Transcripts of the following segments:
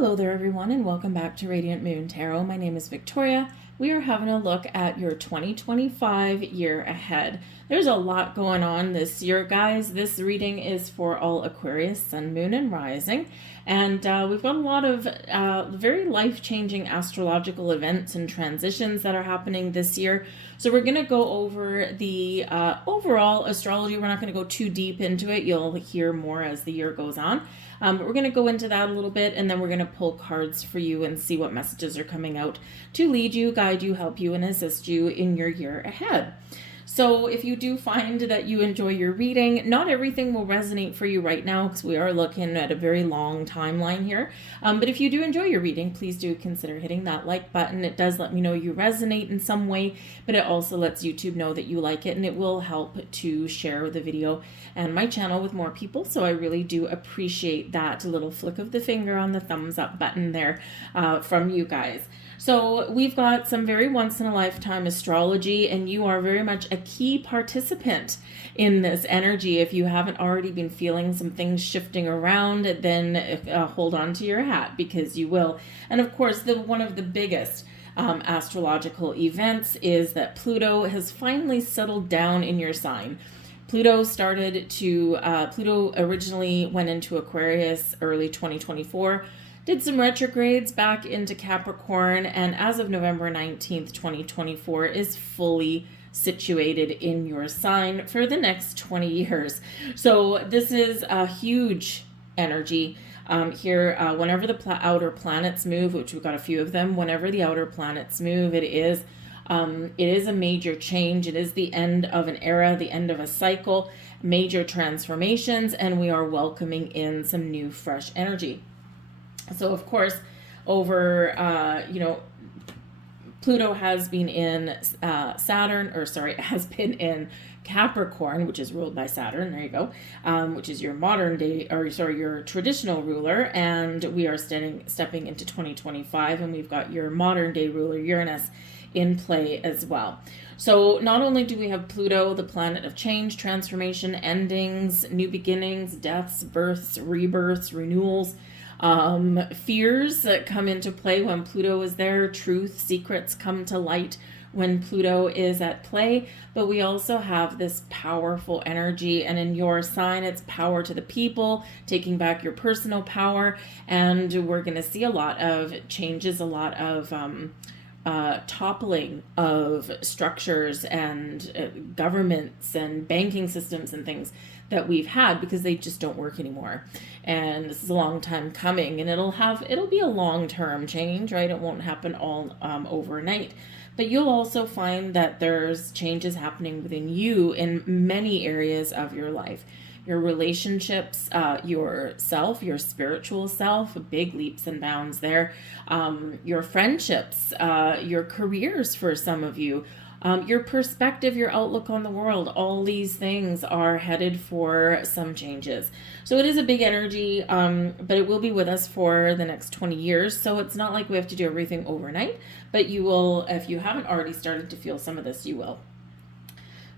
Hello there everyone and welcome back to Radiant Moon Tarot. My name is Victoria. We are having a look at your 2025 year ahead. There's a lot going on this year, guys. This reading is for all Aquarius, Sun, Moon, and Rising. And we've got a lot of very life-changing astrological events and transitions that are happening this year. So we're going to go over the overall astrology. We're not going to go too deep into it. You'll hear more as the year goes on. But we're going to go into that a little bit, and then we're going to pull cards for you and see what messages are coming out to lead you, guide you, help you, and assist you in your year ahead. So if you do find that you enjoy your reading, not everything will resonate for you right now because we are looking at a very long timeline here. But if you do enjoy your reading, please do consider hitting that like button. It does let me know you resonate in some way, but it also lets YouTube know that you like it, and it will help to share the video and my channel with more people. So I really do appreciate that little flick of the finger on the thumbs up button there from you guys. So we've got some very once-in-a-lifetime astrology, and you are very much a key participant in this energy. If you haven't already been feeling some things shifting around, then hold on to your hat, because you will. And of course, one of the biggest astrological events is that Pluto has finally settled down in your sign. Pluto originally went into Aquarius early 2024, did some retrogrades back into Capricorn, and as of November 19th, 2024, is fully situated in your sign for the next 20 years. So this is a huge energy here. Whenever the outer planets move, which we've got a few of them, whenever the outer planets move, it is a major change. It is the end of an era, the end of a cycle, major transformations, and we are welcoming in some new, fresh energy. So, of course, Pluto has been in has been in Capricorn, which is ruled by Saturn. There you go, which is your your traditional ruler. And we are stepping into 2025, and we've got your modern day ruler, Uranus, in play as well. So not only do we have Pluto, the planet of change, transformation, endings, new beginnings, deaths, births, rebirths, renewals, fears that come into play when Pluto is there, truth, secrets come to light when Pluto is at play, but we also have this powerful energy, and in your sign, it's power to the people, taking back your personal power, and we're going to see a lot of changes, a lot of toppling of structures and governments and banking systems and things that we've had, because they just don't work anymore. And this is a long time coming, and it'll be a long-term change, right? It won't happen all overnight. But you'll also find that there's changes happening within you in many areas of your life. Your relationships, yourself, your spiritual self, big leaps and bounds there. Your friendships, your careers for some of you, your perspective, your outlook on the world, all these things are headed for some changes. So it is a big energy, but it will be with us for the next 20 years. So it's not like we have to do everything overnight, but you will, if you haven't already started to feel some of this, you will.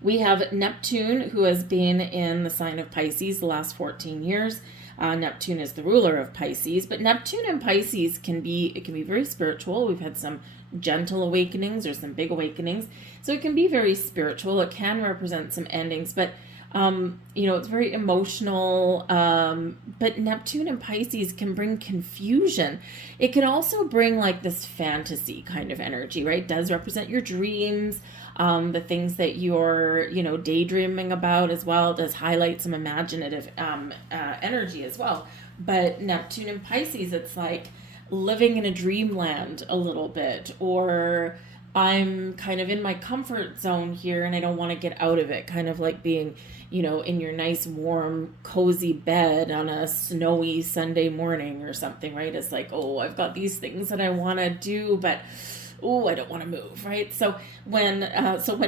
We have Neptune, who has been in the sign of Pisces the last 14 years. Neptune is the ruler of Pisces, but Neptune and Pisces can be very spiritual. We've had some gentle awakenings or some big awakenings. So it can be very spiritual. It can represent some endings, but it's very emotional. But Neptune and Pisces can bring confusion. It can also bring like this fantasy kind of energy, right? It does represent your dreams, the things that you're, daydreaming about as well. It does highlight some imaginative energy as well. But Neptune and Pisces, it's like living in a dreamland a little bit, or I'm kind of in my comfort zone here and I don't want to get out of it, kind of like being, in your nice, warm, cozy bed on a snowy Sunday morning or something, right? It's like, oh, I've got these things that I want to do, but I don't want to move, right? So when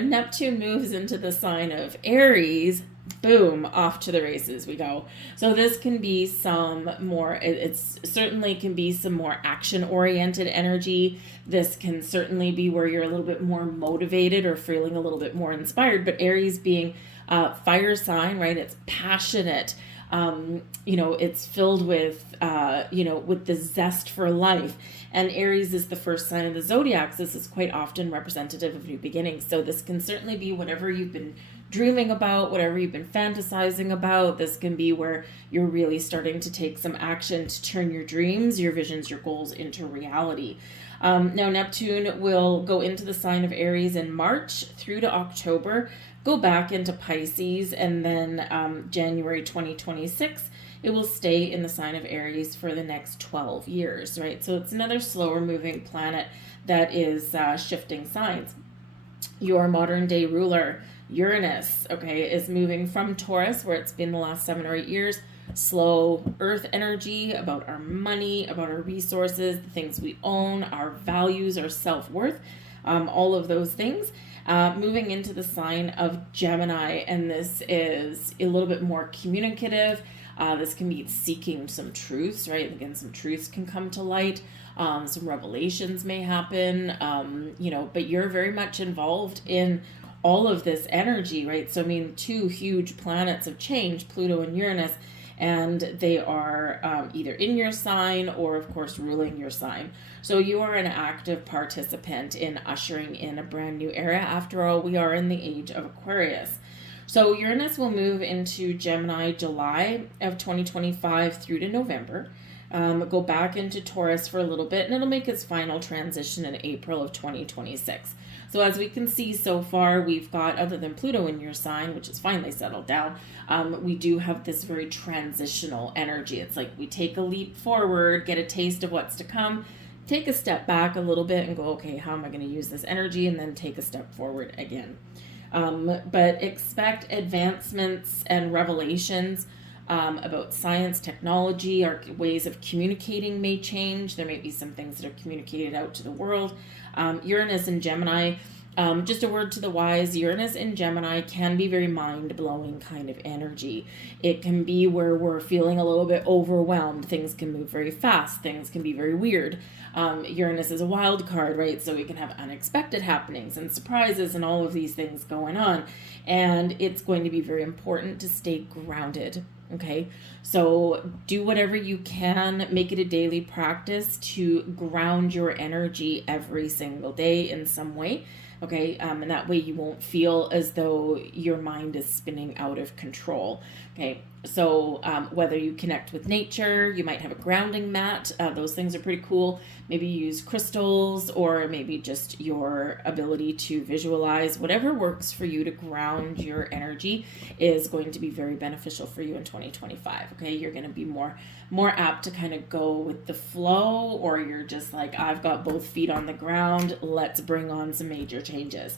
Neptune moves into the sign of Aries, boom, off to the races we go. So this can be some more, it's certainly can be some more action-oriented energy. This can certainly be where you're a little bit more motivated or feeling a little bit more inspired. But Aries being fire sign, right? It's passionate. It's filled with, with the zest for life. And Aries is the first sign of the zodiac. So this is quite often representative of new beginnings. So this can certainly be whatever you've been dreaming about, whatever you've been fantasizing about. This can be where you're really starting to take some action to turn your dreams, your visions, your goals into reality. Now, Neptune will go into the sign of Aries in March through to October, go back into Pisces, and then January 2026, it will stay in the sign of Aries for the next 12 years, right? So it's another slower moving planet that is shifting signs. Your modern day ruler, Uranus, okay, is moving from Taurus, where it's been the last 7 or 8 years, slow earth energy, about our money, about our resources, the things we own, our values, our self-worth, all of those things. Moving into the sign of Gemini, and this is a little bit more communicative. This can be seeking some truths, right? Again, some truths can come to light. Some revelations may happen, but you're very much involved in all of this energy, right? So, I mean, 2 huge planets of change, Pluto and Uranus, and they are either in your sign or, of course, ruling your sign. So you are an active participant in ushering in a brand new era. After all, we are in the age of Aquarius. So Uranus will move into Gemini July of 2025 through to November. Go back into Taurus for a little bit, and it'll make its final transition in April of 2026. So as we can see so far, we've got, other than Pluto in your sign, which is finally settled down, we do have this very transitional energy. It's like we take a leap forward, get a taste of what's to come, take a step back a little bit and go, okay, how am I going to use this energy? And then take a step forward again. But expect advancements and revelations about science, technology. Our ways of communicating may change. There may be some things that are communicated out to the world. Uranus and Gemini, just a word to the wise, Uranus in Gemini can be very mind-blowing kind of energy. It can be where we're feeling a little bit overwhelmed. Things can move very fast. Things can be very weird. Uranus is a wild card, right? So we can have unexpected happenings and surprises and all of these things going on. And it's going to be very important to stay grounded. Okay, so do whatever you can, make it a daily practice to ground your energy every single day in some way. Okay, and that way you won't feel as though your mind is spinning out of control. Okay, so whether you connect with nature, you might have a grounding mat. Those things are pretty cool. Maybe use crystals, or maybe just your ability to visualize. Whatever works for you to ground your energy is going to be very beneficial for you in 2025. Okay, you're going to be more apt to kind of go with the flow, or you're just like, I've got both feet on the ground. Let's bring on some major changes.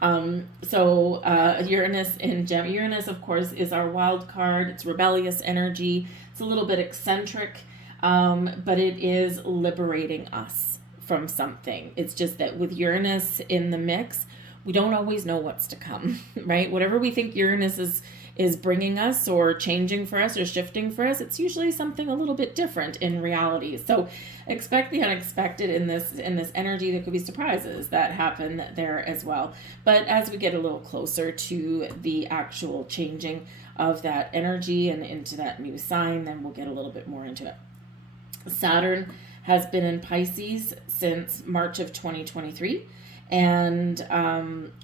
Uranus in Uranus, of course, is our wild card. It's rebellious energy. It's a little bit eccentric, but it is liberating us from something. It's just that with Uranus in the mix, we don't always know what's to come, right? Whatever we think Uranus is bringing us or changing for us or shifting for us, it's usually something a little bit different in reality. So expect the unexpected in this energy. There could be surprises that happen there as well. But as we get a little closer to the actual changing of that energy and into that new sign, then we'll get a little bit more into it. Saturn has been in Pisces since March of 2023. And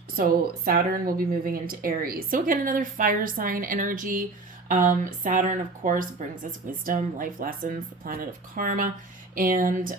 so Saturn will be moving into Aries. So again, another fire sign energy. Saturn, of course, brings us wisdom, life lessons, the planet of karma, and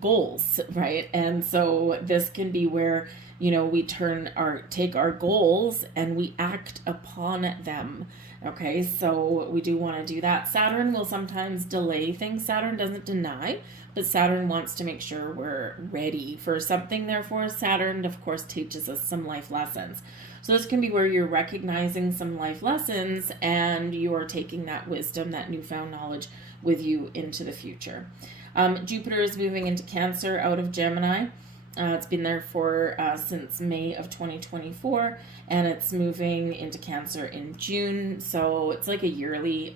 goals, right? And so this can be where, we take our goals and we act upon them. Okay, so we do want to do that. Saturn will sometimes delay things. Saturn doesn't deny, but Saturn wants to make sure we're ready for something. Therefore, Saturn, of course, teaches us some life lessons. So this can be where you're recognizing some life lessons and you're taking that wisdom, that newfound knowledge with you into the future. Jupiter is moving into Cancer out of Gemini. It's been there for since May of 2024, and it's moving into Cancer in June. So it's like a yearly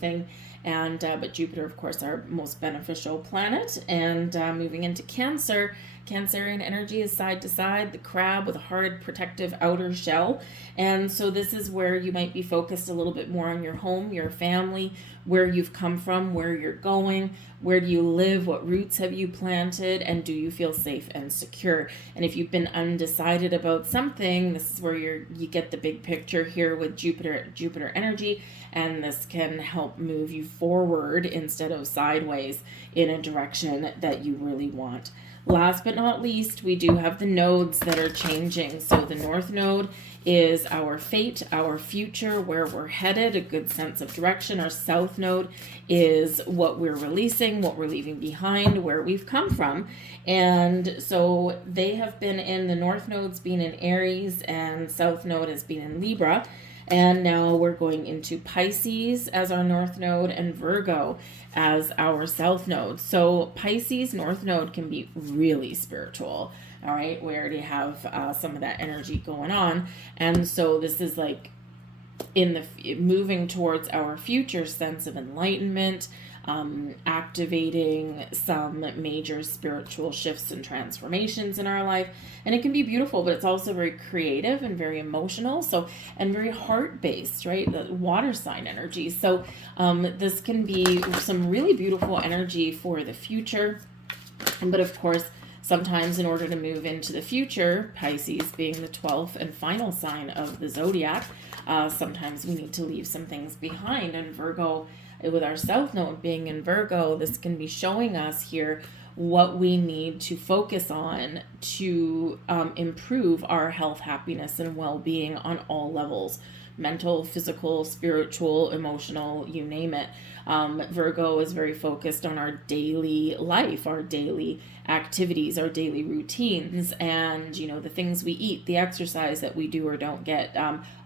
thing. And but Jupiter, of course, our most beneficial planet, and moving into Cancer Cancerian energy is side to side, the crab with a hard protective outer shell. And so this is where you might be focused a little bit more on your home, your family, where you've come from, where you're going, where do you live, what roots have you planted, and do you feel safe and secure? And if you've been undecided about something, this is where you get the big picture here with Jupiter energy, and this can help move you forward instead of sideways in a direction that you really want. Last but not least, we do have the nodes that are changing. So the North Node is our fate, our future, where we're headed, a good sense of direction. Our South Node is what we're releasing, what we're leaving behind, where we've come from. And so they have been in, the North Node's been in Aries, and South Node has been in Libra. And now we're going into Pisces as our North Node and Virgo as our South Node. So Pisces North Node can be really spiritual. All right, we already have some of that energy going on. And so this is like in the moving towards our future sense of enlightenment, activating some major spiritual shifts and transformations in our life. And it can be beautiful, but it's also very creative and very emotional. So, and very heart-based, right? The water sign energy. So this can be some really beautiful energy for the future. But of course, sometimes in order to move into the future, Pisces being the 12th and final sign of the zodiac, sometimes we need to leave some things behind. And Virgo, with our South Node being in Virgo, this can be showing us here what we need to focus on to improve our health, happiness, and well-being on all levels. Mental, physical, spiritual, emotional, you name it. Virgo is very focused on our daily life, our daily activities, our daily routines, and the things we eat, the exercise that we do or don't get,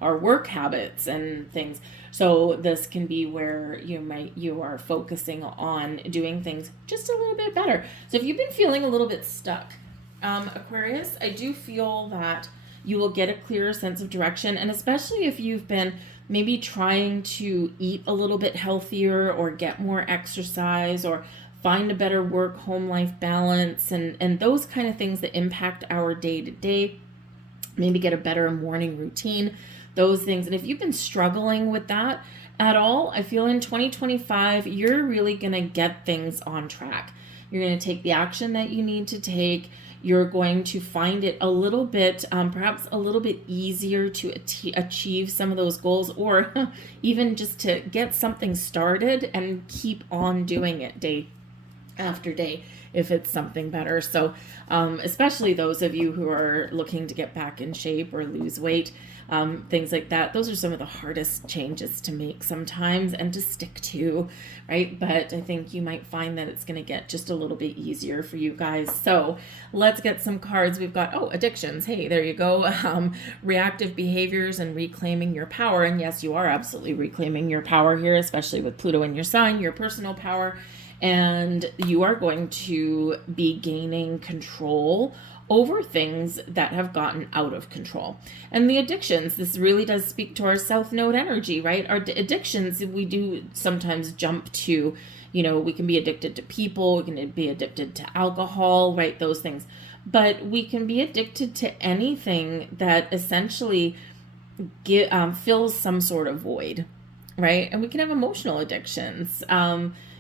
our work habits and things. So this can be where you are focusing on doing things just a little bit better. So if you've been feeling a little bit stuck, Aquarius, I do feel that you will get a clearer sense of direction. And especially if you've been maybe trying to eat a little bit healthier or get more exercise or find a better work-home life balance and those kind of things that impact our day-to-day, maybe get a better morning routine, those things. And if you've been struggling with that at all, I feel in 2025, you're really going to get things on track. You're going to take the action that you need to take. You're going to find it a little bit, perhaps a little bit easier to achieve some of those goals, or even just to get something started and keep on doing it day after day if it's something better. So especially those of you who are looking to get back in shape or lose weight, things like that, those are some of the hardest changes to make sometimes and to stick to, right? But I think you might find that it's going to get just a little bit easier for you guys. So let's get some cards. We've got, addictions. Hey, there you go. Reactive behaviors and reclaiming your power. And yes, you are absolutely reclaiming your power here, especially with Pluto in your sign, your personal power. And you are going to be gaining control over things that have gotten out of control. And the addictions, this really does speak to our South Node energy, right? Our addictions, we do sometimes jump to, we can be addicted to people, we can be addicted to alcohol, right? Those things. But we can be addicted to anything that essentially fills some sort of void, right? And we can have emotional addictions.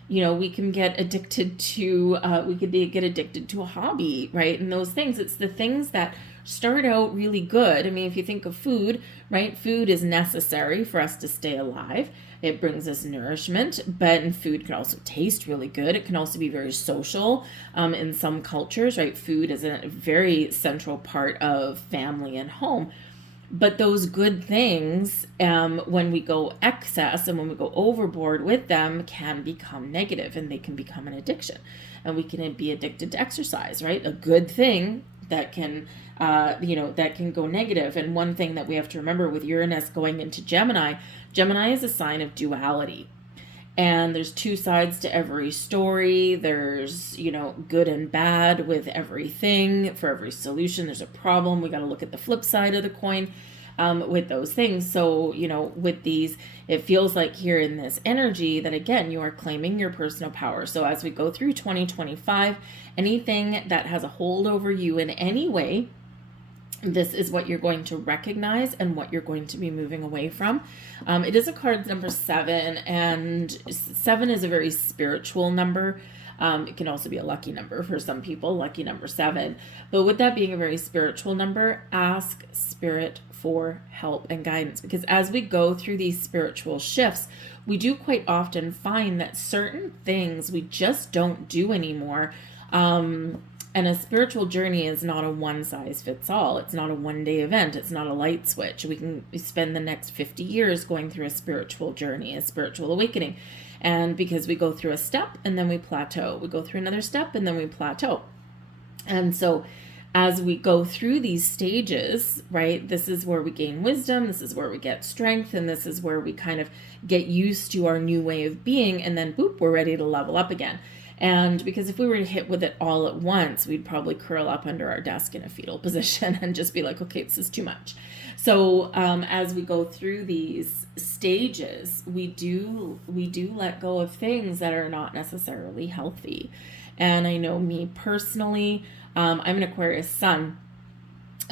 We can get addicted to, get addicted to a hobby, right? And those things, it's the things that start out really good. I mean, if you think of food, right? Food is necessary for us to stay alive. It brings us nourishment, but food can also taste really good. It can also be very social in some cultures, right? Food is a very central part of family and home. But those good things, when we go excess and when we go overboard with them, can become negative and they can become an addiction. And we can be addicted to exercise, right? A good thing that can, that can go negative. And one thing that we have to remember with Uranus going into Gemini, Gemini is a sign of duality. And there's two sides to every story. There's, good and bad with everything. For every solution, there's a problem. We got to look at the flip side of the coin. with those things. So, with these, it feels like here in this energy that, again, you are claiming your personal power. So as we go through 2025, anything that has a hold over you in any way, this is what you're going to recognize and what you're going to be moving away from. It is a card number 7, and 7 is a very spiritual number. It can also be a lucky number for some people, lucky number 7. But with that being a very spiritual number, ask Spirit for help and guidance, because as we go through these spiritual shifts, we do quite often find that certain things we just don't do anymore. And a spiritual journey is not a one size fits all. It's not a one-day event. It's not a light switch. We can spend the next 50 years going through a spiritual journey, a spiritual awakening. And because we go through a step and then we plateau, we go through another step and then we plateau. And so as we go through these stages, right, this is where we gain wisdom, this is where we get strength, and this is where we kind of get used to our new way of being, and then boop, we're ready to level up again. And because if we were to hit with it all at once, we'd probably curl up under our desk in a fetal position and just be like, okay, this is too much. So as we go through these stages, we do let go of things that are not necessarily healthy. And I know me personally, I'm an Aquarius sun,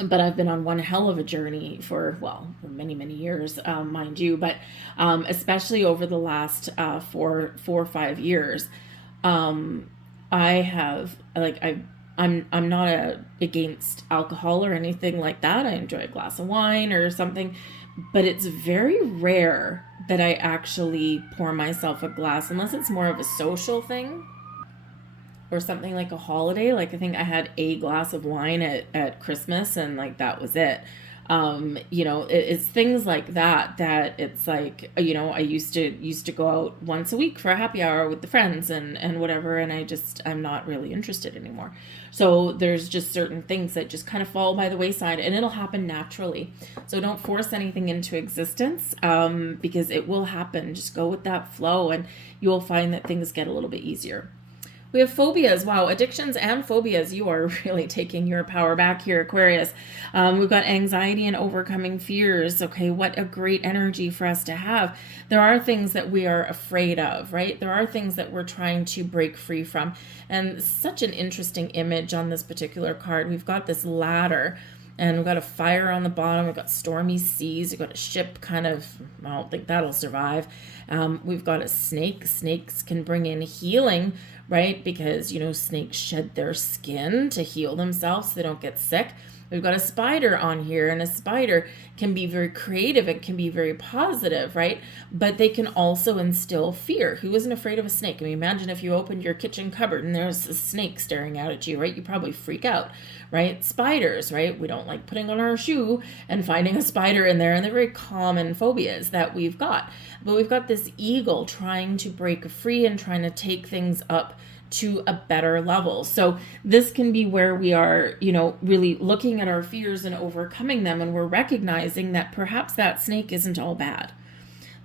but I've been on one hell of a journey for many, many years, mind you, but especially over the last 4 or 5 years. I have, I'm not against alcohol or anything like that. I enjoy a glass of wine or something, but it's very rare that I actually pour myself a glass unless it's more of a social thing or something like a holiday. Like I think I had a glass of wine at Christmas, and like that was it. It's things like that it's like, I used to go out once a week for a happy hour with the friends and whatever. And I'm not really interested anymore. So there's just certain things that just kind of fall by the wayside, and it'll happen naturally. So don't force anything into existence, because it will happen. Just go with that flow and you'll find that things get a little bit easier. We have phobias. Wow, addictions and phobias. You are really taking your power back here, Aquarius. We've got anxiety and overcoming fears. Okay, what a great energy for us to have. There are things that we are afraid of, right? There are things that we're trying to break free from. And such an interesting image on this particular card. We've got this ladder, and we've got a fire on the bottom. We've got stormy seas. We've got a ship I don't think that'll survive. We've got a snake. Snakes can bring in healing, right? Because, snakes shed their skin to heal themselves so they don't get sick. We've got a spider on here, and a spider can be very creative. It can be very positive, right? But they can also instill fear. Who isn't afraid of a snake? I mean, imagine if you opened your kitchen cupboard and there's a snake staring out at you, right? You probably freak out, right? Spiders, right? We don't like putting on our shoe and finding a spider in there, and they're very common phobias that we've got. But we've got this eagle trying to break free and trying to take things up to a better level. So this can be where we are, really looking at our fears and overcoming them, and we're recognizing that perhaps that snake isn't all bad.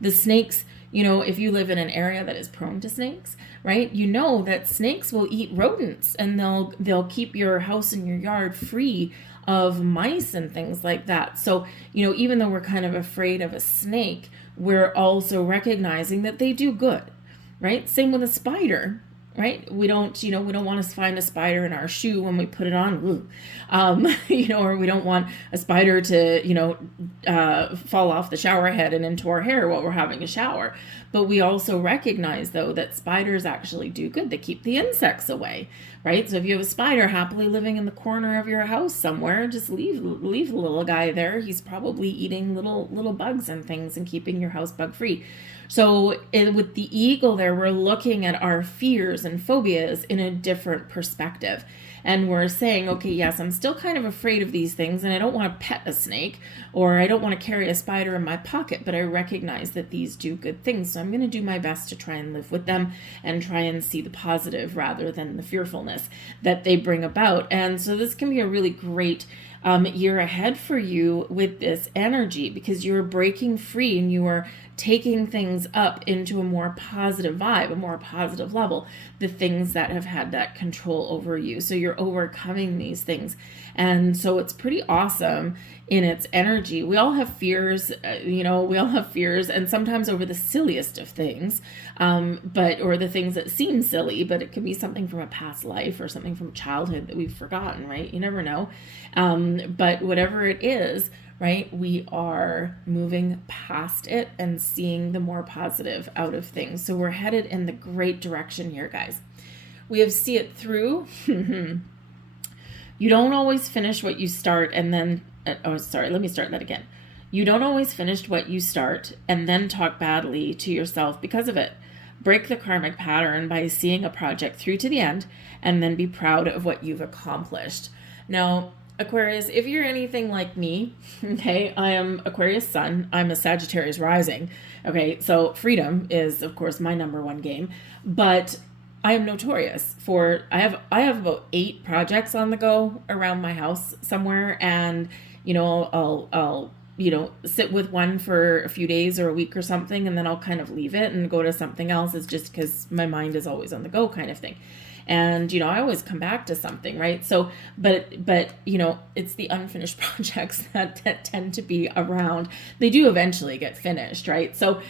The snakes, if you live in an area that is prone to snakes, right? That snakes will eat rodents, and they'll keep your house and your yard free of mice and things like that. So, even though we're kind of afraid of a snake, we're also recognizing that they do good, right? Same with a spider. Right? We don't want to find a spider in our shoe when we put it on, or we don't want a spider to, fall off the shower head and into our hair while we're having a shower. But we also recognize, though, that spiders actually do good. They keep the insects away, right? So if you have a spider happily living in the corner of your house somewhere, just leave the little guy there. He's probably eating little bugs and things and keeping your house bug free. So with the eagle there, we're looking at our fears and phobias in a different perspective. And we're saying, okay, yes, I'm still kind of afraid of these things, and I don't want to pet a snake, or I don't want to carry a spider in my pocket, but I recognize that these do good things. So I'm going to do my best to try and live with them and try and see the positive rather than the fearfulness that they bring about. And so this can be a really great year ahead for you with this energy, because you're breaking free and you are taking things up into a more positive vibe, a more positive level, the things that have had that control over you. So you're overcoming these things. And so it's pretty awesome in its energy. We all have fears, we all have fears, and sometimes over the silliest of things, or the things that seem silly, but it could be something from a past life or something from childhood that we've forgotten, right? You never know. But whatever it is, right, we are moving past it and seeing the more positive out of things. So we're headed in the great direction here, guys. We have see it through. You don't always finish what you start and then, let me start that again. You don't always finish what you start and then talk badly to yourself because of it. Break the karmic pattern by seeing a project through to the end and then be proud of what you've accomplished. Now, Aquarius, if you're anything like me, okay, I am Aquarius sun, I'm a Sagittarius rising, okay, so freedom is, of course, my number one game, but I am notorious for, I have about 8 projects on the go around my house somewhere, and, I'll sit with one for a few days or a week or something, and then I'll kind of leave it and go to something else. It's just because my mind is always on the go kind of thing. And, I always come back to something, right? So, but it's the unfinished projects that tend to be around. They do eventually get finished, right? So,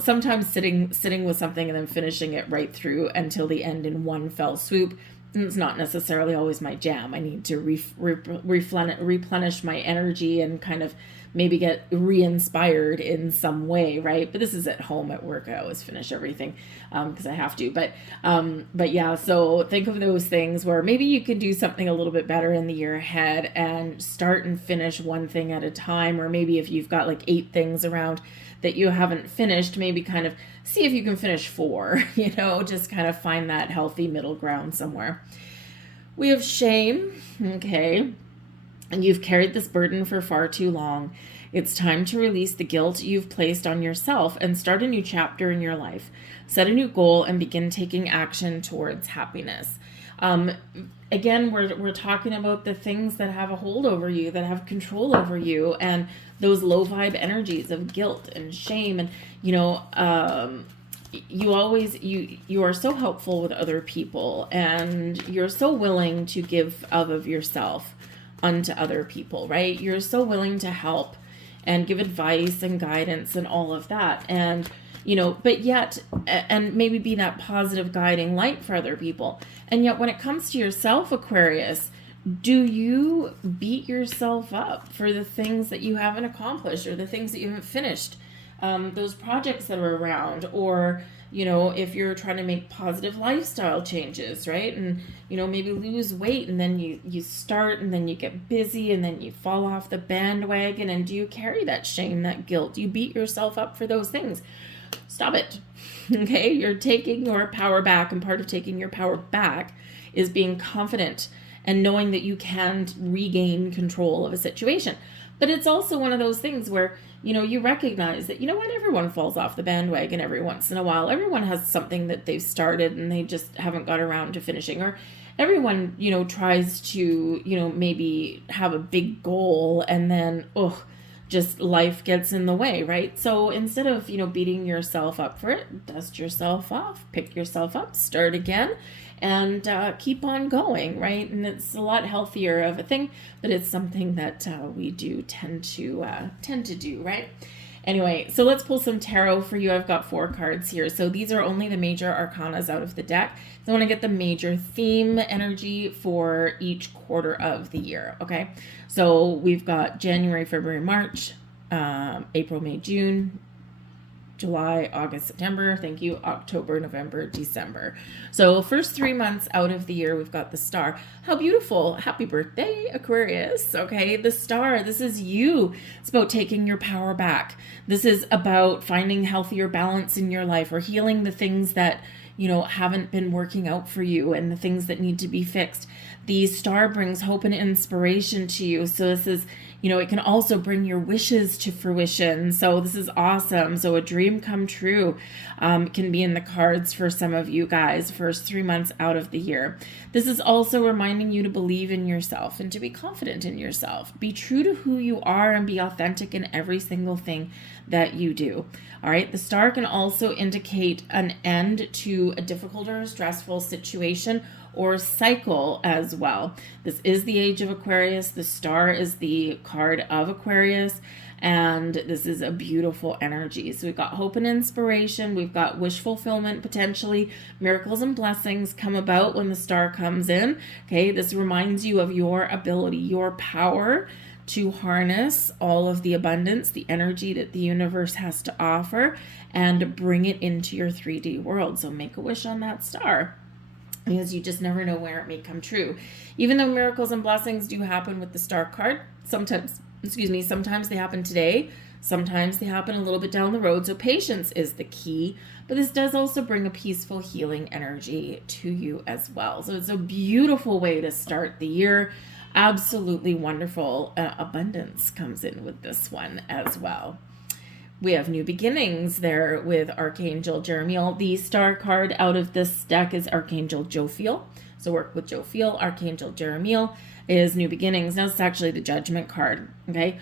sometimes sitting with something and then finishing it right through until the end in one fell swoop, it's not necessarily always my jam. I need to replenish my energy and kind of maybe get re-inspired in some way, right? But this is at home. At work, I always finish everything because I have to. But yeah, so think of those things where maybe you can do something a little bit better in the year ahead and start and finish one thing at a time. Or maybe if you've got like 8 things around that you haven't finished, maybe kind of see if you can finish 4, just kind of find that healthy middle ground somewhere. We have shame, okay? And you've carried this burden for far too long. It's time to release the guilt you've placed on yourself and start a new chapter in your life. Set a new goal and begin taking action towards happiness. Again, we're talking about the things that have a hold over you, that have control over you, and those low vibe energies of guilt and shame. And, you are so helpful with other people, and you're so willing to give of yourself unto other people, right? You're so willing to help and give advice and guidance and all of that. And, but yet, and maybe be that positive guiding light for other people. And yet when it comes to yourself, Aquarius, do you beat yourself up for the things that you haven't accomplished or the things that you haven't finished? Those projects that are around, or, if you're trying to make positive lifestyle changes, right? And, maybe lose weight, and then you start, and then you get busy, and then you fall off the bandwagon. And do you carry that shame, that guilt? Do you beat yourself up for those things? Stop it. Okay. You're taking your power back, and part of taking your power back is being confident and knowing that you can regain control of a situation. But it's also one of those things where, you recognize that, everyone falls off the bandwagon every once in a while. Everyone has something that they've started and they just haven't got around to finishing. Or everyone, tries to, maybe have a big goal, and then, just life gets in the way, right? So instead of, beating yourself up for it, dust yourself off, pick yourself up, start again, and keep on going, right? And it's a lot healthier of a thing, but it's something that we do tend to do, right? Anyway, so let's pull some tarot for you. I've got 4 cards here. So these are only the major arcanas out of the deck. So I want to get the major theme energy for each quarter of the year, okay? So we've got January, February, March, April, May, June, July, August, September, thank you, October, November, December. So first 3 months out of the year, we've got the star. How beautiful. Happy birthday, Aquarius. Okay, the star, this is you. It's about taking your power back. This is about finding healthier balance in your life, or healing the things that, haven't been working out for you, and the things that need to be fixed. The star brings hope and inspiration to you. So this is, It can also bring your wishes to fruition. So this is awesome. So a dream come true can be in the cards for some of you guys, first 3 months out of the year. This is also reminding you to believe in yourself and to be confident in yourself. Be true to who you are and be authentic in every single thing that you do. All right. The star can also indicate an end to a difficult or stressful situation or cycle as well. This is the age of Aquarius. The star is the card of Aquarius, and this is a beautiful energy. So we've got hope and inspiration. We've got wish fulfillment, potentially miracles and blessings come about when the star comes in. Okay, this reminds you of your ability, your power to harness all of the abundance, the energy that the universe has to offer, and bring it into your 3D world. So make a wish on that star, because you just never know where it may come true. Even though miracles and blessings do happen with the star card, sometimes they happen today, sometimes they happen a little bit down the road. So patience is the key, but this does also bring a peaceful healing energy to you as well. So it's a beautiful way to start the year. Absolutely wonderful. Abundance comes in with this one as well. We have new beginnings there with Archangel Jeremiel. The star card out of this deck is Archangel Jophiel. So work with Jophiel. Archangel Jeremiel is new beginnings. Now it's actually the Judgment card. Okay.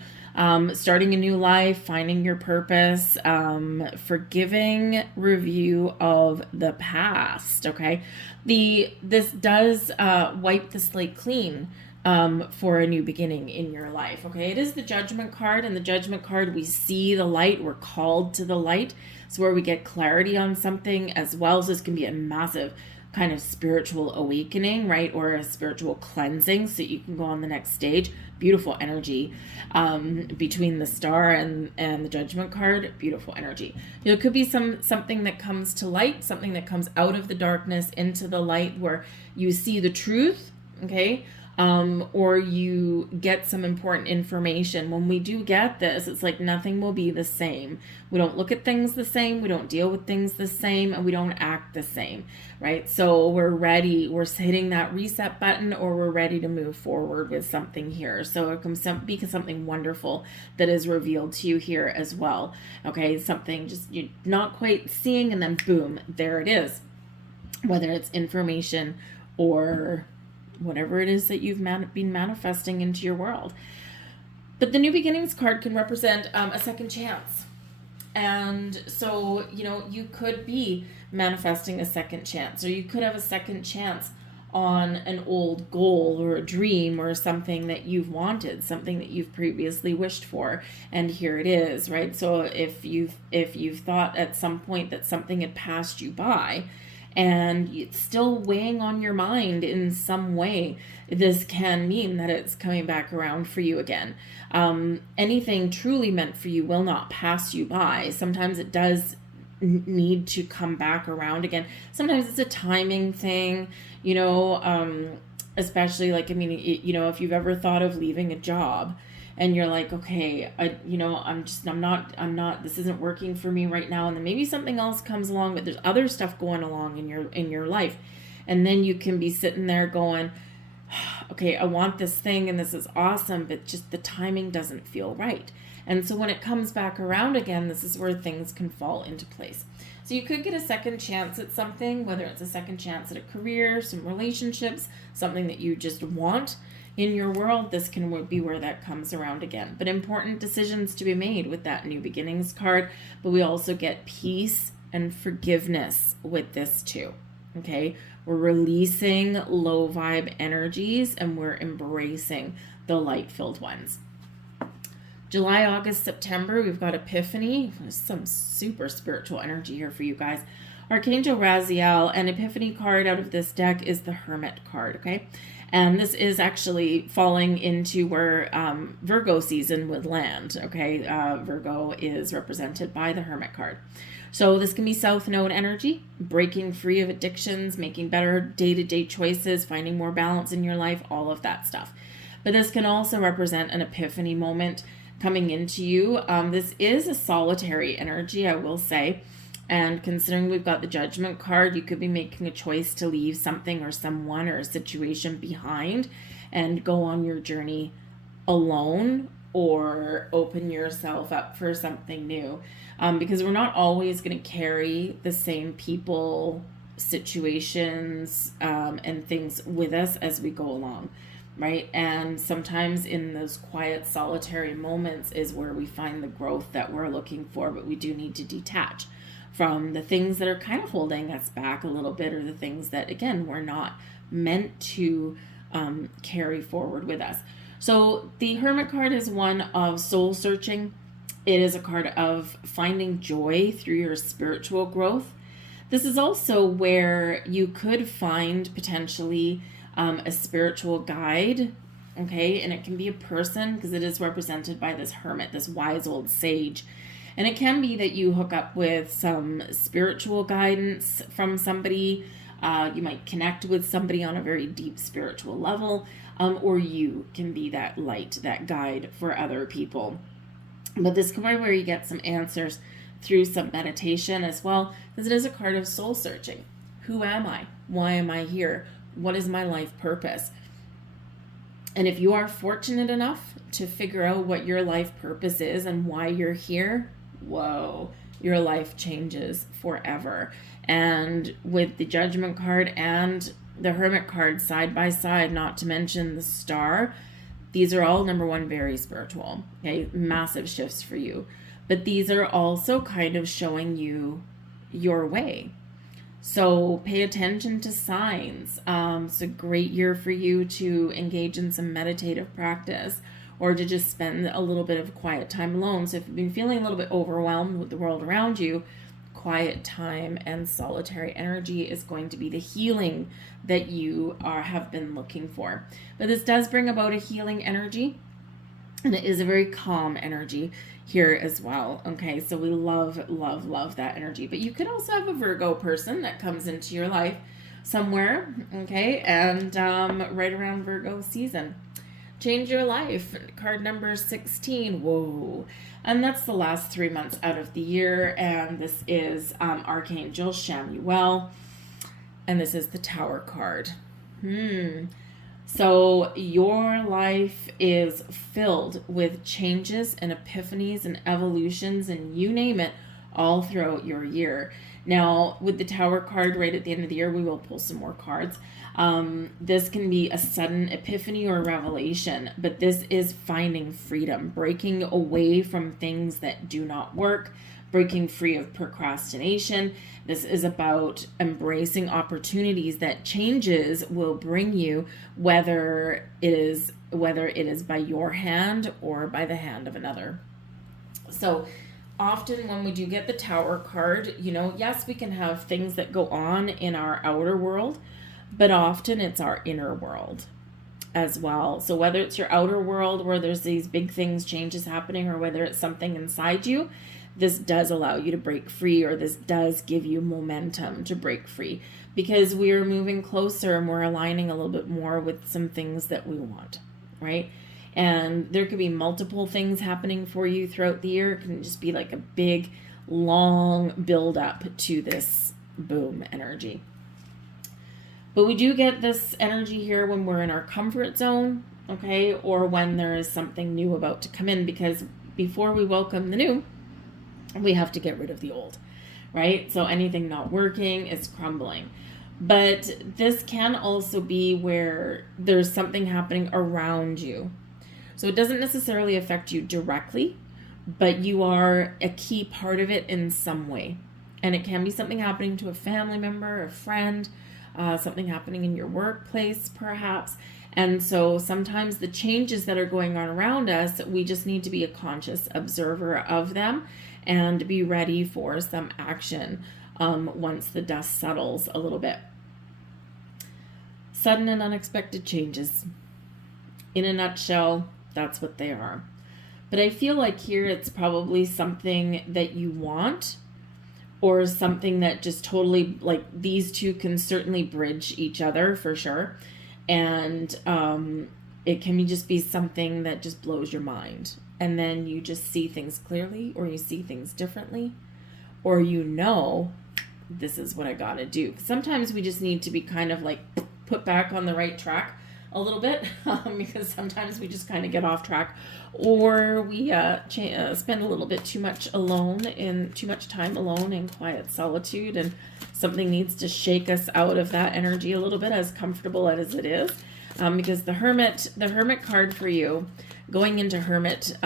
Starting a new life, finding your purpose, forgiving review of the past. Okay. This does wipe the slate clean for a new beginning in your life. Okay, it is the Judgment card, and the Judgment card, we see the light, we're called to the light. It's where we get clarity on something as well. So this can be a massive kind of spiritual awakening, right? Or a spiritual cleansing, so you can go on the next stage. Beautiful energy between the star and the Judgment card. Beautiful energy. It could be something that comes to light, something that comes out of the darkness into the light, where you see the truth. Okay. Or you get some important information. When we do get this, it's like nothing will be the same. We don't look at things the same. We don't deal with things the same, and we don't act the same, right? So we're ready. We're hitting that reset button, or we're ready to move forward with something here. So it can be something wonderful that is revealed to you here as well. Okay, something just you're not quite seeing, and then boom, there it is. Whether it's information or whatever it is that you've been manifesting into your world. But the new beginnings card can represent a second chance. And so, you could be manifesting a second chance, or you could have a second chance on an old goal or a dream or something that you've wanted, something that you've previously wished for, and here it is, right? So if you've thought at some point that something had passed you by, and it's still weighing on your mind in some way, this can mean that it's coming back around for you again. Anything truly meant for you will not pass you by. Sometimes it does need to come back around again. Sometimes it's a timing thing, especially if you've ever thought of leaving a job, and you're like, okay, I'm not, this isn't working for me right now. And then maybe something else comes along, but there's other stuff going along in your life. And then you can be sitting there going, okay, I want this thing and this is awesome, but just the timing doesn't feel right. And so when it comes back around again, this is where things can fall into place. So you could get a second chance at something, whether it's a second chance at a career, some relationships, something that you just want in your world. This can be where that comes around again. But important decisions to be made with that new beginnings card. But we also get peace and forgiveness with this too. Okay, we're releasing low vibe energies and we're embracing the light-filled ones. July, August, September, we've got Epiphany. There's some super spiritual energy here for you guys. Archangel Raziel, and Epiphany card out of this deck is the Hermit card, okay? And this is actually falling into where Virgo season would land, okay? Virgo is represented by the Hermit card. So this can be South Node energy, breaking free of addictions, making better day-to-day choices, finding more balance in your life, all of that stuff. But this can also represent an epiphany moment coming into you. This is a solitary energy, I will say. And considering we've got the Judgment card, you could be making a choice to leave something or someone or a situation behind and go on your journey alone, or open yourself up for something new, because we're not always going to carry the same people, situations, and things with us as we go along, right? And sometimes in those quiet, solitary moments is where we find the growth that we're looking for, but we do need to detach from the things that are kind of holding us back a little bit, or the things that, again, we're not meant to carry forward with us. So the Hermit card is one of soul searching. It is a card of finding joy through your spiritual growth. This is also where you could find potentially a spiritual guide, okay? And it can be a person, because it is represented by this hermit, this wise old sage. And it can be that you hook up with some spiritual guidance from somebody. You might connect with somebody on a very deep spiritual level, or you can be that light, that guide for other people. But this can be where you get some answers through some meditation as well, because it is a card of soul searching. Who am I? Why am I here? What is my life purpose? And if you are fortunate enough to figure out what your life purpose is and why you're here, whoa, your life changes forever. And with the Judgment card and the Hermit card side by side, not to mention the Star, these are all, number one, very spiritual, okay? Massive shifts for you. But these are also kind of showing you your way. So pay attention to signs. It's a great year for you to engage in some meditative practice, or to just spend a little bit of quiet time alone. So if you've been feeling a little bit overwhelmed with the world around you, quiet time and solitary energy is going to be the healing that you have been looking for. But this does bring about a healing energy, and it is a very calm energy here as well. Okay, so we love, love, love that energy. But you could also have a Virgo person that comes into your life somewhere, okay, and right around Virgo season. Change your life, card number 16. Whoa. And that's the last 3 months out of the year. And this is Archangel Chamuel. And this is the Tower card. So your life is filled with changes and epiphanies and evolutions, and you name it, all throughout your year. Now, with the Tower card right at the end of the year, we will pull some more cards. This can be a sudden epiphany or revelation, but this is finding freedom, breaking away from things that do not work, breaking free of procrastination. This is about embracing opportunities that changes will bring you, whether it is by your hand or by the hand of another. So often when we do get the Tower card, yes, we can have things that go on in our outer world, but often it's our inner world as well. So whether it's your outer world where there's these big things, changes happening, or whether it's something inside you, this does allow you to break free, or this does give you momentum to break free, because we are moving closer and we're aligning a little bit more with some things that we want, right? And there could be multiple things happening for you throughout the year. It can just be like a big, long build up to this boom energy. But we do get this energy here when we're in our comfort zone, okay? Or when there is something new about to come in, because before we welcome the new, we have to get rid of the old, right? So anything not working is crumbling. But this can also be where there's something happening around you. So it doesn't necessarily affect you directly, but you are a key part of it in some way. And it can be something happening to a family member, a friend, something happening in your workplace, perhaps. And so sometimes the changes that are going on around us, we just need to be a conscious observer of them and be ready for some action once the dust settles a little bit. Sudden and unexpected changes. In a nutshell, that's what they are. But I feel like here it's probably something that you want, or something that just totally, like, these two can certainly bridge each other for sure. And it can just be something that just blows your mind. And then you just see things clearly, or you see things differently, or this is what I gotta do. Sometimes we just need to be kind of like put back on the right track a little bit because sometimes we just kind of get off track, or we spend a little bit too much time alone in quiet solitude, and something needs to shake us out of that energy a little bit, as comfortable as it is. Because the hermit card for you, going into hermit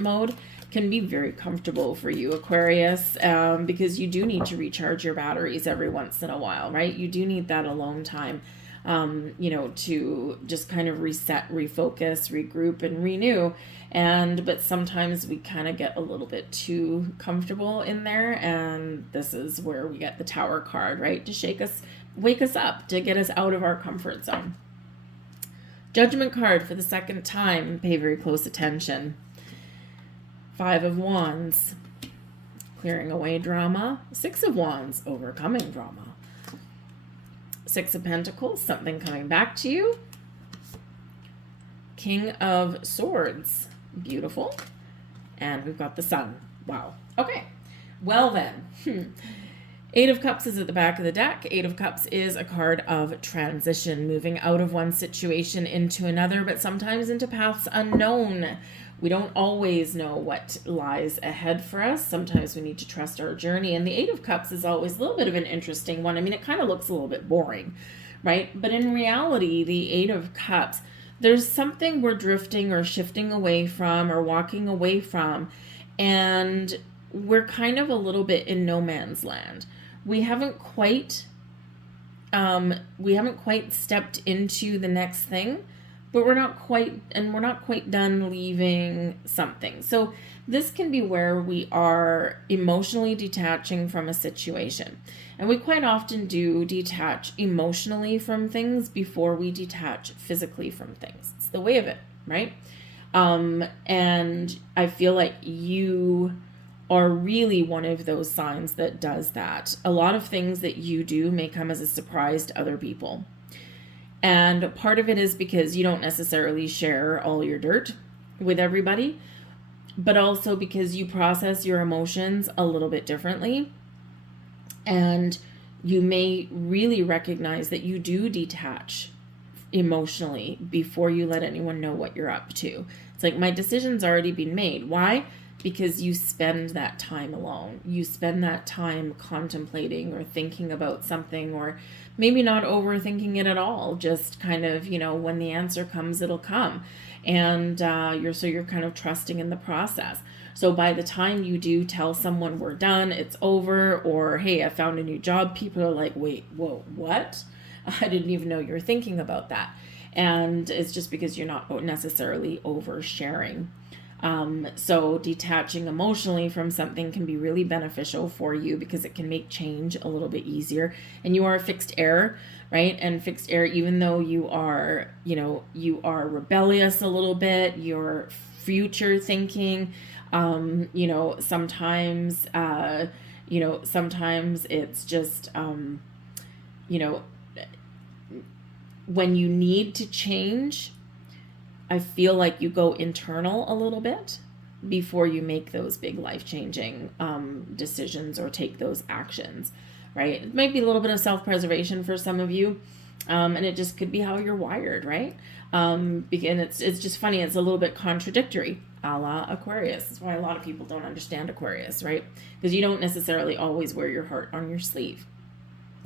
mode, can be very comfortable for you, Aquarius, because you do need to recharge your batteries every once in a while, right? You do need that alone time, to just kind of reset, refocus, regroup, and renew. But sometimes we kind of get a little bit too comfortable in there, and this is where we get the Tower card, right? To wake us up, to get us out of our comfort zone. Judgment card for the second time. Pay very close attention. 5 of Wands, clearing away drama. 6 of Wands, overcoming drama. 6 of Pentacles, something coming back to you. King of Swords, beautiful. And we've got the Sun. Wow. Okay. Well then, 8 of Cups is at the back of the deck. 8 of Cups is a card of transition, moving out of one situation into another, but sometimes into paths unknown. We don't always know what lies ahead for us. Sometimes we need to trust our journey. And the 8 of Cups is always a little bit of an interesting one. I mean, it kind of looks a little bit boring, right? But in reality, the 8 of Cups, there's something we're drifting or shifting away from or walking away from. And we're kind of a little bit in no man's land. We haven't quite stepped into the next thing, but we're not quite done leaving something. So this can be where we are emotionally detaching from a situation. And we quite often do detach emotionally from things before we detach physically from things. It's the way of it, right? And I feel like you are really one of those signs that does that. A lot of things that you do may come as a surprise to other people. And part of it is because you don't necessarily share all your dirt with everybody, but also because you process your emotions a little bit differently. And you may really recognize that you do detach emotionally before you let anyone know what you're up to. It's like, my decision's already been made. Why? Because you spend that time alone. You spend that time contemplating or thinking about something, or maybe not overthinking it at all. Just kind of, when the answer comes, it'll come. And you're kind of trusting in the process. So by the time you do tell someone we're done, it's over, or hey, I found a new job, people are like, wait, whoa, what? I didn't even know you were thinking about that. And it's just because you're not necessarily oversharing. So detaching emotionally from something can be really beneficial for you because it can make change a little bit easier. And you are a fixed air, right? And fixed air, even though you are rebellious a little bit, you're future thinking, sometimes it's just, when you need to change, I feel like you go internal a little bit before you make those big life-changing decisions or take those actions, right? It might be a little bit of self-preservation for some of you, and it just could be how you're wired, right? And it's just funny. It's a little bit contradictory, a la Aquarius. That's why a lot of people don't understand Aquarius, right? Because you don't necessarily always wear your heart on your sleeve.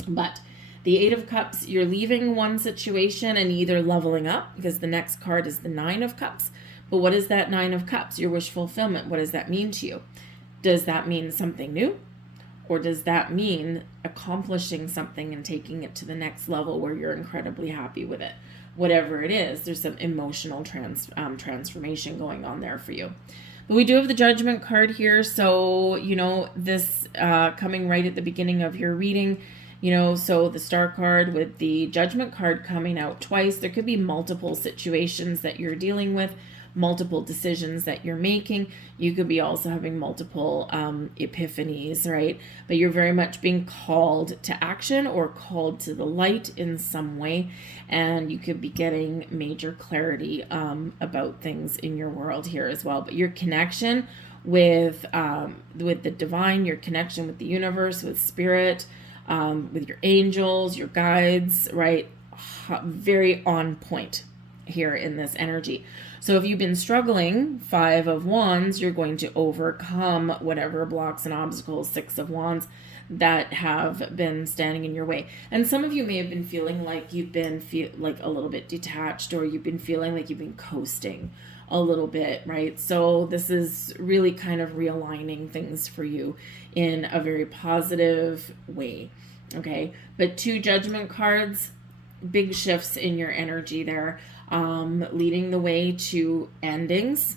But the 8 of Cups, you're leaving one situation and either leveling up, because the next card is the 9 of Cups. But what is that 9 of Cups? Your wish fulfillment. What does that mean to you? Does that mean something new? Or does that mean accomplishing something and taking it to the next level where you're incredibly happy with it? Whatever it is, there's some emotional transformation going on there for you. But we do have the Judgment card here. So, this coming right at the beginning of your reading, so the Star card with the Judgment card coming out twice. There could be multiple situations that you're dealing with, multiple decisions that you're making. You could be also having multiple epiphanies, right? But you're very much being called to action or called to the light in some way. And you could be getting major clarity about things in your world here as well. But your connection with the divine, your connection with the universe, with spirit, with your angels, your guides, right? very on point here in this energy. So if you've been struggling, 5 of Wands, you're going to overcome whatever blocks and obstacles, 6 of Wands, that have been standing in your way. And some of you may have been feeling like you've been like a little bit detached, or you've been feeling like you've been coasting a little bit, right? So this is really kind of realigning things for you in a very positive way, okay? But 2 Judgment cards, big shifts in your energy there, leading the way to endings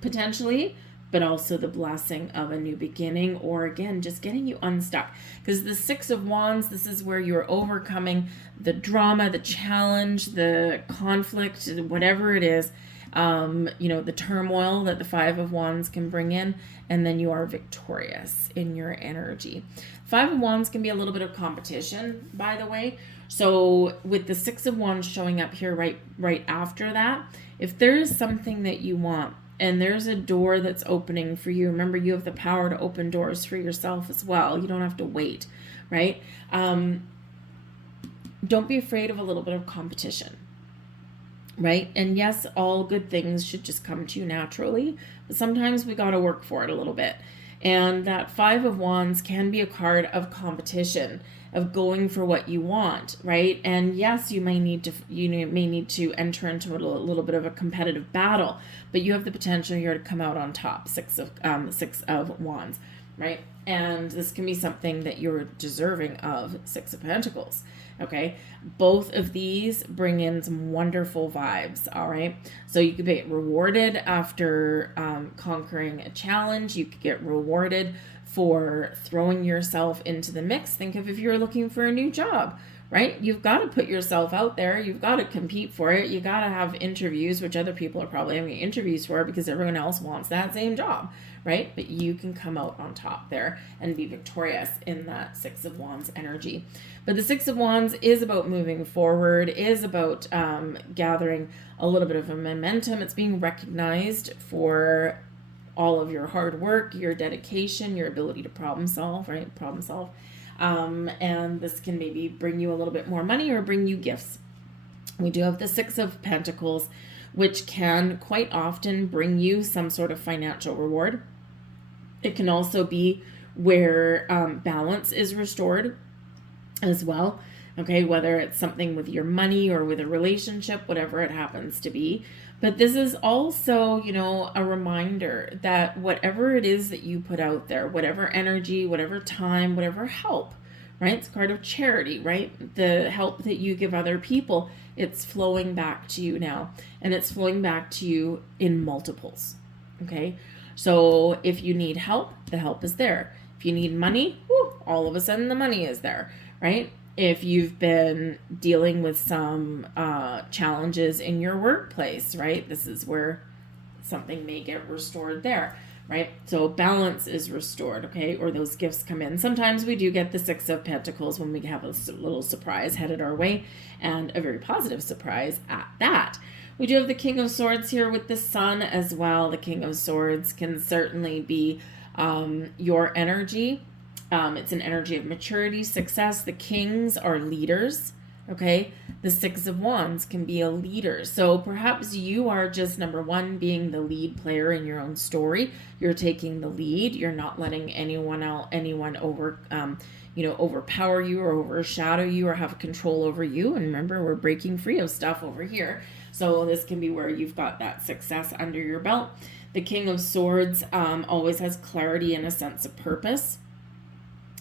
potentially, but also the blessing of a new beginning, or again, just getting you unstuck. Because the 6 of Wands, this is where you're overcoming the drama, the challenge, the conflict, whatever it is, the turmoil that the 5 of Wands can bring in, and then you are victorious in your energy. 5 of Wands can be a little bit of competition, by the way. So with the 6 of Wands showing up here right after that, if there is something that you want and there's a door that's opening for you, remember you have the power to open doors for yourself as well. You don't have to wait, right? Don't be afraid of a little bit of competition, right? And yes, all good things should just come to you naturally, but sometimes we got to work for it a little bit. And that 5 of Wands can be a card of competition, of going for what you want, right? And yes, you may need to enter into a little bit of a competitive battle, but you have the potential here to come out on top. 6 of Wands, right? And this can be something that you're deserving of. 6 of Pentacles. Okay, both of these bring in some wonderful vibes. All right, so you could get rewarded after conquering a challenge. You could get rewarded for throwing yourself into the mix. Think of if you're looking for a new job, right? You've got to put yourself out there. You've got to compete for it. You got to have interviews, which other people are probably having interviews for because everyone else wants that same job, right? But you can come out on top there and be victorious in that 6 of Wands energy. But the 6 of Wands is about moving forward, is about gathering a little bit of a momentum. It's being recognized for all of your hard work, your dedication, your ability to problem solve, right? Problem solve. And this can maybe bring you a little bit more money or bring you gifts. We do have the 6 of Pentacles, which can quite often bring you some sort of financial reward. It can also be where balance is restored as well. Okay, whether it's something with your money or with a relationship, whatever it happens to be. But this is also, a reminder that whatever it is that you put out there, whatever energy, whatever time, whatever help, right? It's a card of charity, right? The help that you give other people, it's flowing back to you now. And it's flowing back to you in multiples, okay? So if you need help, the help is there. If you need money, all of a sudden the money is there, right? If you've been dealing with some challenges in your workplace, right? This is where something may get restored there, right? So balance is restored, okay? Or those gifts come in. Sometimes we do get the 6 of Pentacles when we have a little surprise headed our way, and a very positive surprise at that. We do have the King of Swords here with the Sun as well. The King of Swords can certainly be your energy. It's an energy of maturity, success. The kings are leaders, okay? The 6 of Wands can be a leader. So perhaps you are just, number one, being the lead player in your own story. You're taking the lead. You're not letting anyone overpower you or overshadow you or have control over you. And remember, we're breaking free of stuff over here. So this can be where you've got that success under your belt. The King of Swords always has clarity and a sense of purpose.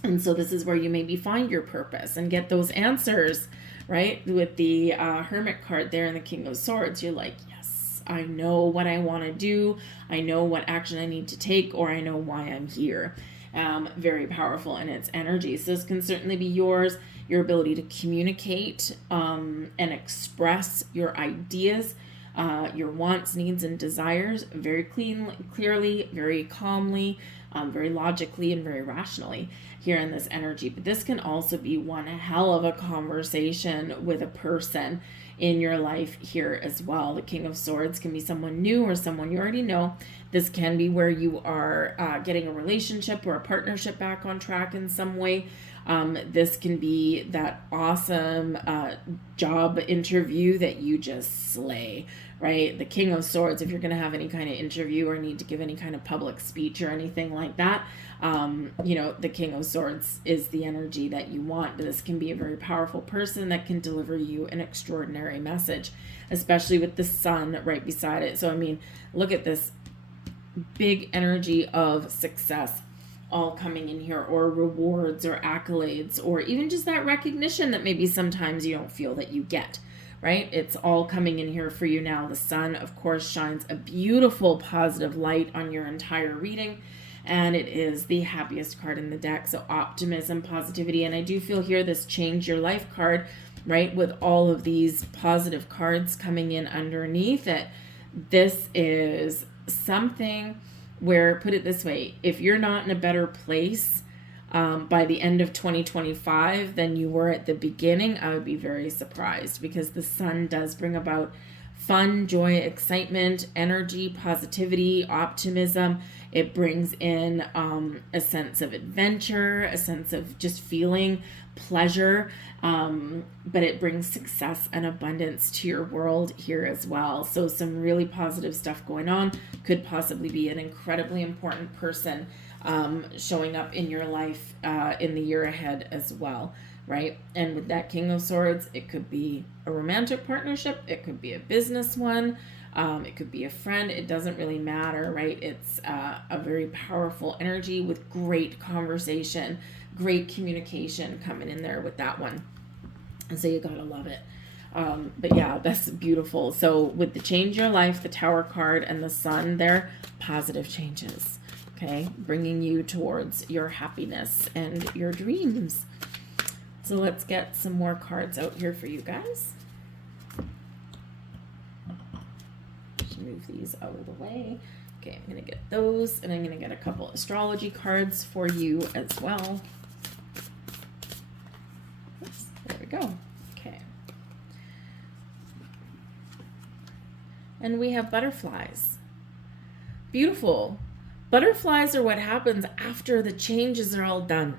And so this is where you maybe find your purpose and get those answers, right? With the Hermit card there and the King of Swords, you're like, yes, I know what I want to do. I know what action I need to take, or I know why I'm here. Very powerful in its energy. So this can certainly be yours, your ability to communicate and express your ideas, your wants, needs, and desires very clearly, very calmly, very logically, and very rationally here in this energy. But this can also be one hell of a conversation with a person in your life here as well. The King of Swords can be someone new or someone you already know. This can be where you are getting a relationship or a partnership back on track in some way. This can be that awesome job interview that you just slay, right? The King of Swords, if you're going to have any kind of interview or need to give any kind of public speech or anything like that, the King of Swords is the energy that you want. This can be a very powerful person that can deliver you an extraordinary message, especially with the sun right beside it. So, I mean, look at this big energy of success all coming in here, or rewards or accolades, or even just that recognition that maybe sometimes you don't feel that you get, right? It's all coming in here for you now. The sun, of course, shines a beautiful positive light on your entire reading, and it is the happiest card in the deck. So optimism, positivity, and I do feel here this change your life card, right? With all of these positive cards coming in underneath it. This is something where, put it this way, if you're not in a better place by the end of 2025 than you were at the beginning, I would be very surprised, because the sun does bring about fun, joy, excitement, energy, positivity, optimism. It brings in a sense of adventure, a sense of just feeling pleasure, but it brings success and abundance to your world here as well. So some really positive stuff going on. Could possibly be an incredibly important person showing up in your life in the year ahead as well, right? And with that King of Swords, it could be a romantic partnership, it could be a business one, it could be a friend. It doesn't really matter, right? It's a very powerful energy with great conversation, great communication coming in there with that one. And so you gotta love it. But yeah, that's beautiful. So with the change your life, the Tower card, and the sun, they're positive changes, okay? Bringing you towards your happiness and your dreams. So let's get some more cards out here for you guys. Just move these out of the way. Okay, I'm going to get those, and I'm going to get a couple astrology cards for you as well. Oops, there we go. Okay. And we have butterflies. Beautiful. Butterflies are what happens after the changes are all done.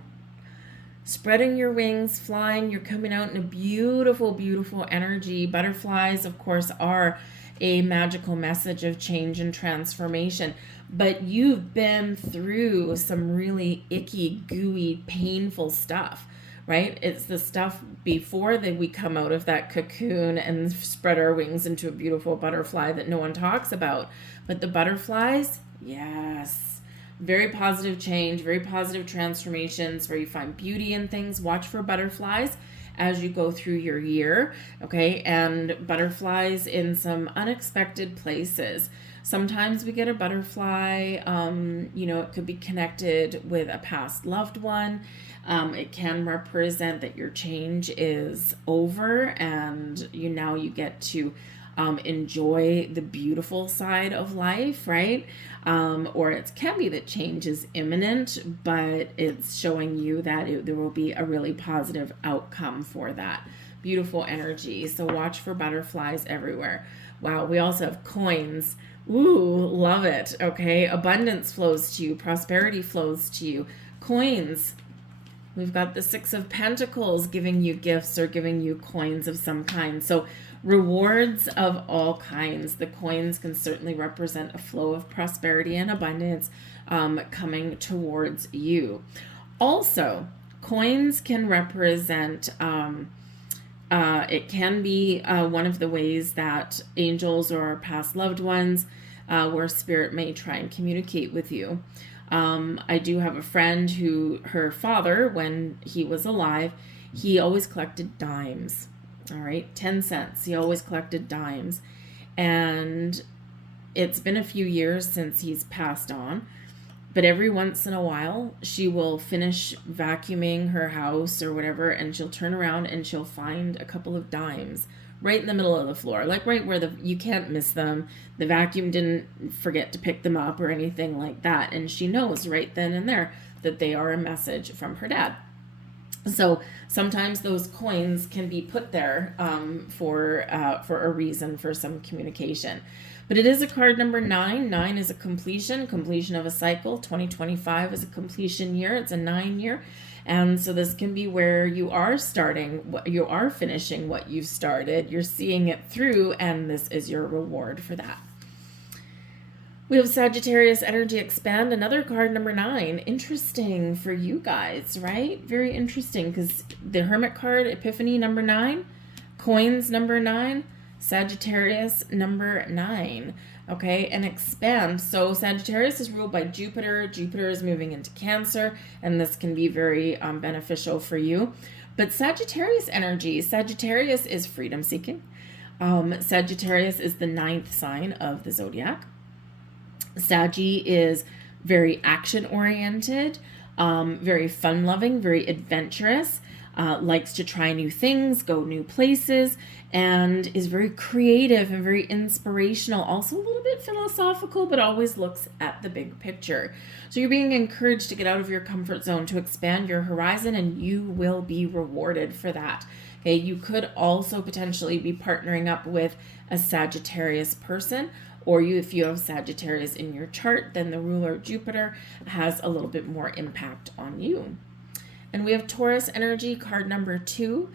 Spreading your wings, flying, you're coming out in a beautiful, beautiful energy. Butterflies, of course, are a magical message of change and transformation. But you've been through some really icky, gooey, painful stuff, right? It's the stuff before that we come out of that cocoon and spread our wings into a beautiful butterfly that no one talks about. But the butterflies, yes. Very positive change, very positive transformations where you find beauty in things. Watch for butterflies as you go through your year, okay? And butterflies in some unexpected places. Sometimes we get a butterfly, it could be connected with a past loved one. It can represent that your change is over and you get to enjoy the beautiful side of life, right? Or it can be that change is imminent, but it's showing you that there will be a really positive outcome for that. Beautiful energy. So watch for butterflies everywhere. Wow, we also have coins. Ooh, love it. Okay, abundance flows to you. Prosperity flows to you. Coins. We've got the Six of Pentacles giving you gifts or giving you coins of some kind. So rewards of all kinds. The coins can certainly represent a flow of prosperity and abundance coming towards you. Also, coins can represent, it can be one of the ways that angels or past loved ones where spirit may try and communicate with you. I do have a friend who, her father, when he was alive, he always collected dimes. All right, 10 cents. He always collected dimes. And it's been a few years since he's passed on. But every once in a while, she will finish vacuuming her house or whatever, and she'll turn around and she'll find a couple of dimes right in the middle of the floor, like right where you can't miss them. The vacuum didn't forget to pick them up or anything like that. And she knows right then and there that they are a message from her dad. So sometimes those coins can be put there for a reason, for some communication. But it is a card number 9. 9 is a completion of a cycle. 2025 is a completion year. It's a 9 year. And so this can be where you are finishing what you've started. You're seeing it through, and this is your reward for that. We have Sagittarius energy expand, another card, number 9. Interesting for you guys, right? Very interesting, because the Hermit card, Epiphany, number 9, coins, number 9, Sagittarius, number 9. Okay, and expand. So Sagittarius is ruled by Jupiter. Jupiter is moving into Cancer, and this can be very beneficial for you. But Sagittarius energy, Sagittarius is freedom seeking. Sagittarius is the 9th sign of the zodiac. Saggy is very action-oriented, very fun-loving, very adventurous, likes to try new things, go new places, and is very creative and very inspirational. Also a little bit philosophical, but always looks at the big picture. So you're being encouraged to get out of your comfort zone, to expand your horizon, and you will be rewarded for that. Okay, you could also potentially be partnering up with a Sagittarius person, or if you have Sagittarius in your chart, then the ruler Jupiter has a little bit more impact on you. And we have Taurus energy, card number 2.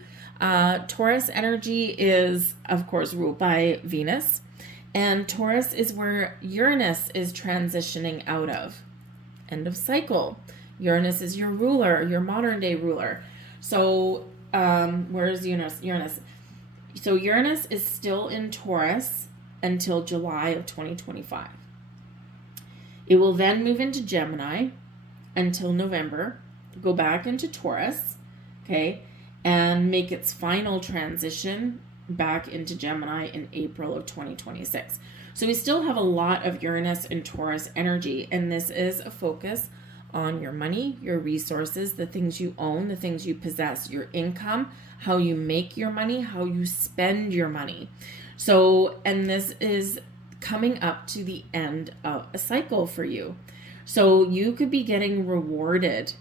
Taurus energy is, of course, ruled by Venus. And Taurus is where Uranus is transitioning out of. End of cycle. Uranus is your ruler, your modern day ruler. So where is Uranus? So Uranus is still in Taurus until July of 2025. It will then move into Gemini until November, go back into Taurus, okay, and make its final transition back into Gemini in April of 2026. So we still have a lot of Uranus and Taurus energy, and this is a focus on your money, your resources, the things you own, the things you possess, your income, how you make your money, how you spend your money. So, and this is coming up to the end of a cycle for you. So you could be getting rewarded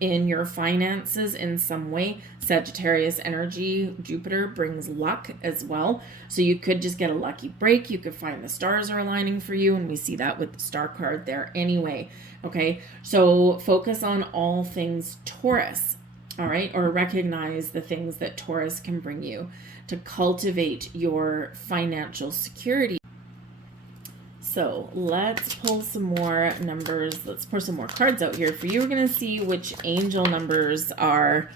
in your finances in some way. Sagittarius energy, Jupiter brings luck as well. So you could just get a lucky break. You could find the stars are aligning for you. And we see that with the star card there anyway. Okay. So focus on all things Taurus. All right. Or recognize the things that Taurus can bring you to cultivate your financial security. So let's pull some more numbers. Let's pour some more cards out here for you. We're going to see which angel numbers are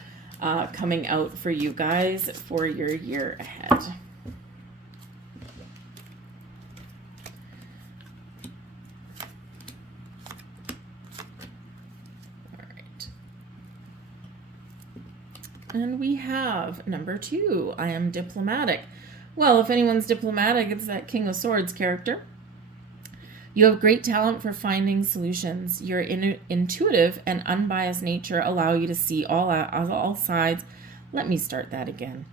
coming out for you guys for your year ahead. All right. And we have number 2. I am diplomatic. Well, if anyone's diplomatic, it's that King of Swords character. You have great talent for finding solutions. Your intuitive and unbiased nature allow you to see all sides. Let me start that again.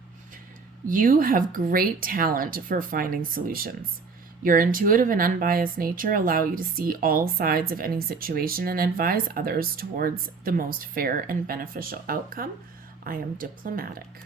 You have great talent for finding solutions. Your intuitive and unbiased nature allow you to see all sides of any situation and advise others towards the most fair and beneficial outcome. I am diplomatic.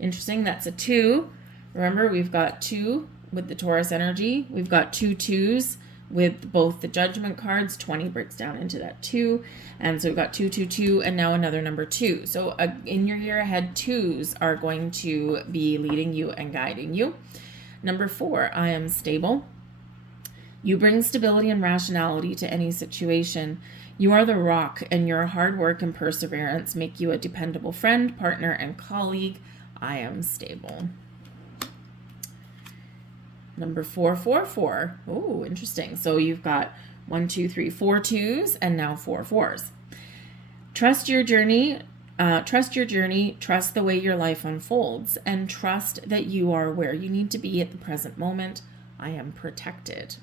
Interesting, that's a 2. Remember, we've got 2 with the Taurus energy. We've got 2 2s with both the judgment cards. 20 breaks down into that 2. And so we've got 2 2 2 and now another number 2. So in your year ahead, 2s are going to be leading you and guiding you. Number 4, I am stable. You bring stability and rationality to any situation. You are the rock, and your hard work and perseverance make you a dependable friend, partner, and colleague. I am stable. Number 4 4 4. Oh, interesting. So you've got 1 2 3 4 2s and now 4 4s. Trust your journey. Trust the way your life unfolds, and trust that you are where you need to be at the present moment. I am protected.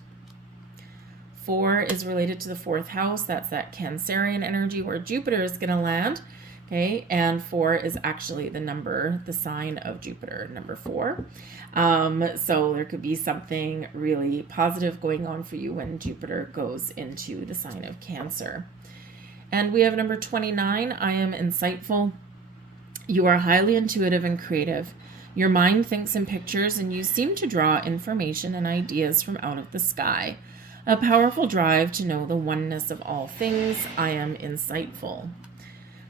4 is related to the 4th house. That's that Cancerian energy where Jupiter is going to land. Okay, and 4 is actually the sign of Jupiter, number 4. So there could be something really positive going on for you when Jupiter goes into the sign of Cancer. And we have number 29, I am insightful. You are highly intuitive and creative. Your mind thinks in pictures, and you seem to draw information and ideas from out of the sky. A powerful drive to know the oneness of all things. I am insightful.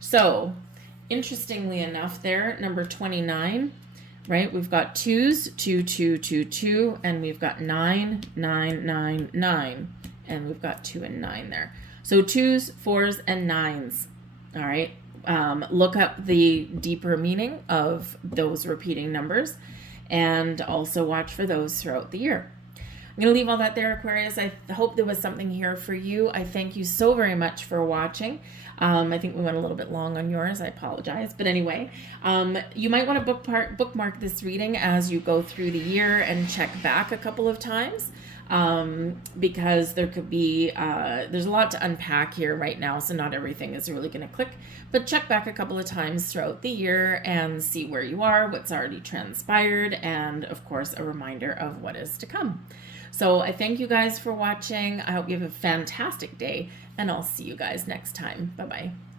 So, interestingly enough, there, number 29, right? We've got 2s, 2, 2, 2, 2, and we've got 9, 9, 9, 9, and we've got 2 and 9 there. So 2s, 4s, and 9s. All right. Look up the deeper meaning of those repeating numbers, and also watch for those throughout the year. I'm going to leave all that there, Aquarius. I hope there was something here for you. I thank you so very much for watching. I think we went a little bit long on yours. I apologize. But anyway, you might want to bookmark this reading as you go through the year and check back a couple of times, because there could be, there's a lot to unpack here right now, so not everything is really going to click. But check back a couple of times throughout the year and see where you are, what's already transpired, and of course, a reminder of what is to come. So I thank you guys for watching. I hope you have a fantastic day, and I'll see you guys next time. Bye-bye.